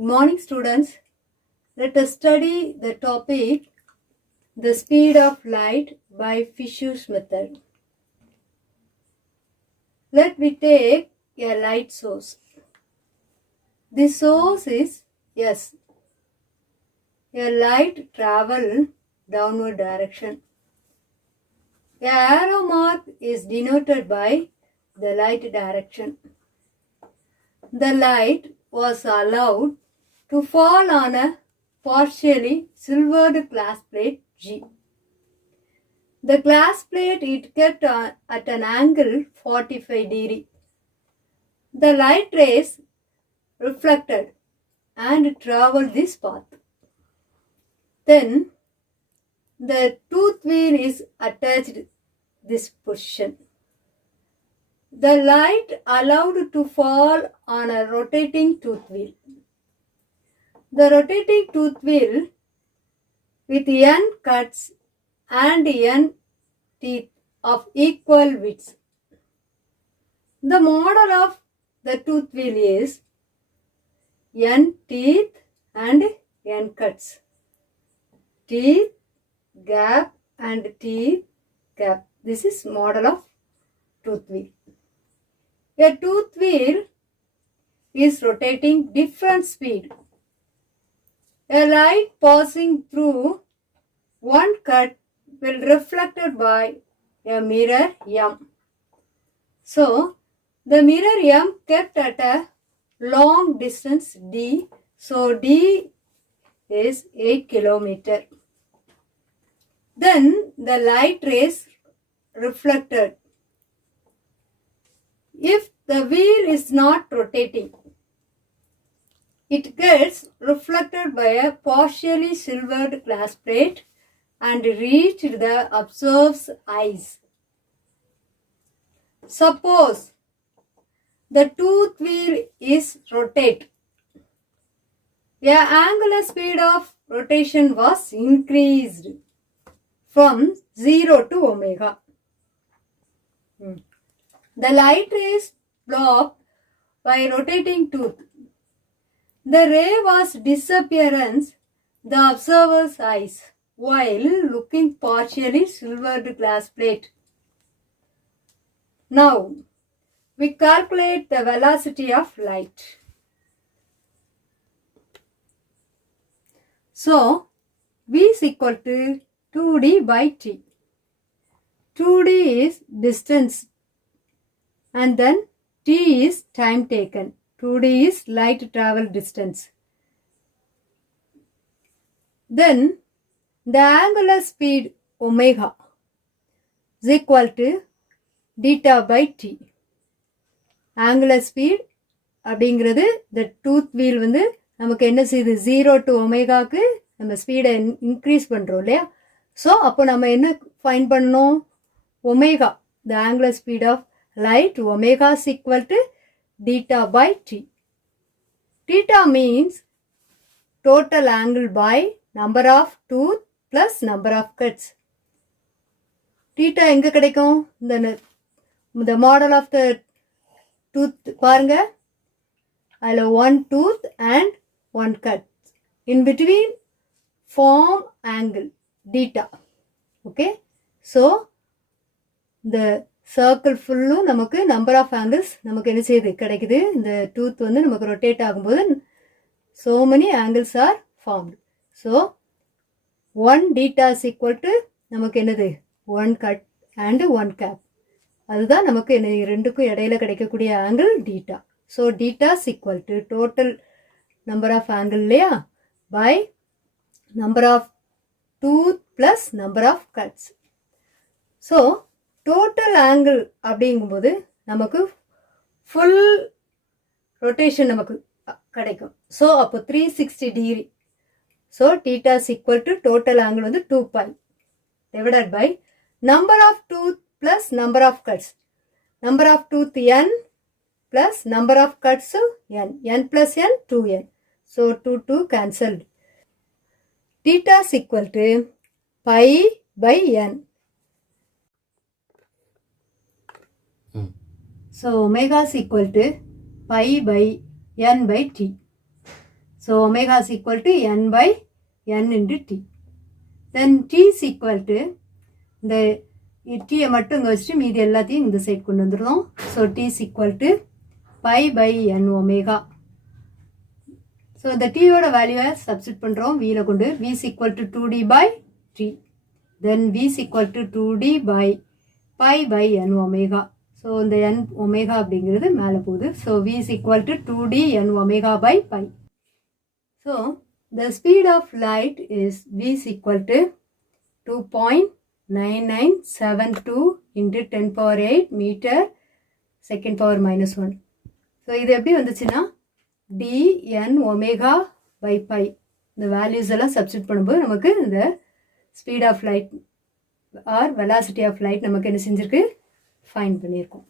Good morning, students. Let us study the topic The Speed of Light by Fisher's Method. Let me take a light source. The source is S. A light travel downward direction. A arrow mark is denoted by the light direction. The light was allowed to fall on a partially silvered glass plate G. The glass plate it kept at an angle 45 degree. The light rays reflected and traveled this path. Then the tooth wheel is attached this position. The light allowed to fall on a rotating tooth wheel. The rotating tooth wheel with N cuts and N teeth of equal widths. The model of the tooth wheel is N teeth and N cuts. Teeth, gap and teeth, gap. This is model of tooth wheel. A tooth wheel is rotating different speed. A light passing through one cut will reflected by a mirror M. So, the mirror M kept at a long distance D. So, D is 8 km. Then, the light rays reflected. If the wheel is not rotating, it gets reflected by a partially silvered glass plate and reached the observer's eyes. Suppose the tooth wheel is rotate. The angular speed of rotation was increased from 0 to omega. The light rays blocked by rotating tooth. The ray was disappearance the observer's eyes while looking partially silvered glass plate. Now, we calculate the velocity of light. So, V is equal to 2D by T. 2D is distance and then T is time taken. 2D is light travel distance. Then, the angular speed omega is equal to theta by T. Angular speed அப்படிங்கிறது the tooth wheel வந்து நமக்கு என்ன செய்யுது 0 to ஒமேகாக்கு நம்ம ஸ்பீடை increase பண்ணுறோம் இல்லையா. So அப்போ நம்ம என்ன ஃபைண்ட் பண்ணணும், omega the angular speed of light omega is equal to theta by T. Theta means total angle by number of tooth plus number of cuts. Theta எங்க கிடைக்கும், the model of the tooth பாருங்க, அதில் one tooth and one cut. In between form angle theta. Okay. So, the circle ஃபுல்லும் நமக்கு number of angles நமக்கு என்ன செய்யுது கிடைக்குது. இந்த டூத் வந்து நமக்கு ரொட்டேட் ஆகும்போது so many angles are formed. So, 1 theta is equal to நமக்கு என்னது 1 cut and 1 cap. அதுதான் நமக்கு என்ன ரெண்டுக்கும் இடையில கிடைக்கக்கூடிய angle theta. So, theta is equal to total number of angle இல்லையா by number of tooth plus number of cuts. So, total angle அப்படிங்கும்போது நமக்கு full rotation நமக்கு கிடைக்கும். ஸோ அப்போ 360 degree. So theta is equal to total angle வந்து 2 pi divided by number of tooth plus number of cuts. Number of tooth n plus number of cuts n. n plus n 2n. So 2 cancelled. Theta is equal to pi by n. So omega is equal to pi by n by t. So omega is equal to n by n into t. Then t is equal to இந்த t மட்டும் இங்கே வச்சுட்டு மீதி எல்லாத்தையும் இந்த side கொண்டு வந்துடுறோம். So t is equal to pi by n omega. So இந்த டீயோட வேல்யூவை சப்ஸ்டிட் பண்ணுறோம் வியில் கொண்டு. v is equal to 2d by t. Then v is equal to 2d by pi by n omega. So இந்த n omega அப்படிங்கிறது மேலே போகுது. So v is equal to 2d n omega by pi. So the speed of light is v is equal to 2.9972 into 10 power 8 meter second power minus 1. So இது எப்படி வந்துச்சுன்னா d n omega by pi. இந்த values எல்லாம் substitute பண்ணும்போது நமக்கு இந்த speed of light or velocity of light நமக்கு என்ன செஞ்சிருக்கு ஃபைண்ட் பண்ணியிருக்கோம்.